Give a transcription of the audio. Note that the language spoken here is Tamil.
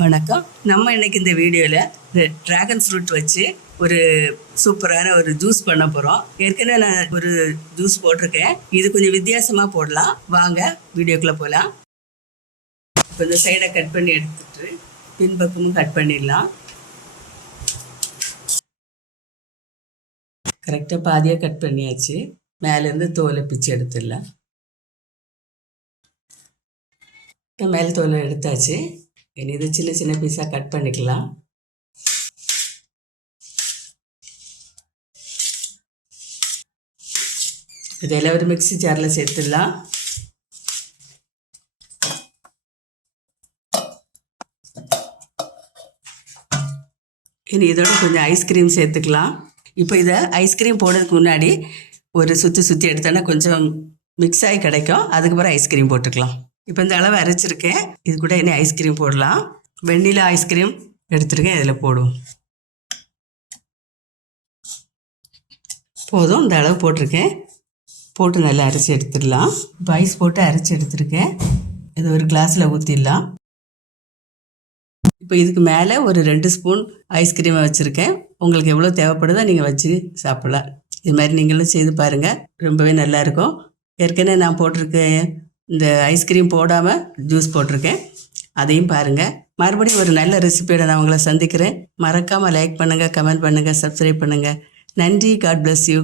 வணக்கம். நம்ம இன்னைக்கு இந்த வீடியோவில் ட்ராகன் ஃப்ரூட் வச்சு ஒரு சூப்பரான ஒரு ஜூஸ் பண்ண போகிறோம் ஏற்கனவே நான் ஒரு ஜூஸ் போட்டிருக்கேன். இது கொஞ்சம் வித்தியாசமாக போடலாம். வாங்க வீடியோக்குள்ளே போகலாம் இப்போ இந்த சைடை கட் பண்ணி எடுத்துட்டு பின்பக்கமும் கட் பண்ணிடலாம். கரெக்டாக பாதியாக கட் பண்ணியாச்சு. மேலேருந்து தோலை பிச்சு எடுத்துடலாம். மேல் தோலை எடுத்தாச்சு. இனி இது சின்ன சின்ன பீஸாக கட் பண்ணிக்கலாம். இதெல்லாம் ஒரு மிக்ஸி ஜாரில் சேர்த்துடலாம். இனி இதோட கொஞ்சம் ஐஸ்கிரீம் சேர்த்துக்கலாம். இப்போ இதை ஐஸ்கிரீம் போடுறதுக்கு முன்னாடி ஒரு சுற்றி சுற்றி எடுத்தோன்னா கொஞ்சம் மிக்ஸ் ஆகி கிடைக்கும். அதுக்கப்புறம் ஐஸ்கிரீம் போட்டுக்கலாம். இப்போ இந்த அளவு அரைச்சிருக்கேன். இது கூட என்ன ஐஸ்கிரீம் போடலாம். வெண்ணிலா ஐஸ்கிரீம் எடுத்துருக்கேன். இதில் போடுவோம். போதும். இந்த அளவு போட்டிருக்கேன். போட்டு நல்லா அரைச்சி எடுத்துடலாம். இப்போ ஐஸ் போட்டு அரைச்சி எடுத்துருக்கேன். இது ஒரு கிளாஸில் ஊற்றிடலாம் இப்போ இதுக்கு மேலே ஒரு ரெண்டு ஸ்பூன் ஐஸ்கிரீமை வச்சுருக்கேன். உங்களுக்கு எவ்வளோ தேவைப்படுதோ நீங்கள் வச்சு சாப்பிட்லாம். இது மாதிரி நீங்களும் செய்து பாருங்கள் ரொம்பவே நல்லாயிருக்கும் ஏற்கனவே நான் போட்டிருக்கேன் இந்த ஐஸ்கிரீம் போடாமல் ஜூஸ் போட்டிருக்கேன். அதையும் பாருங்கள் மறுபடியும் ஒரு நல்ல ரெசிபியோட நான் உங்களை சந்திக்கிறேன். மறக்காமல் லைக் பண்ணுங்கள் கமெண்ட் பண்ணுங்கள் சப்ஸ்கிரைப் பண்ணுங்கள் நன்றி. God bless you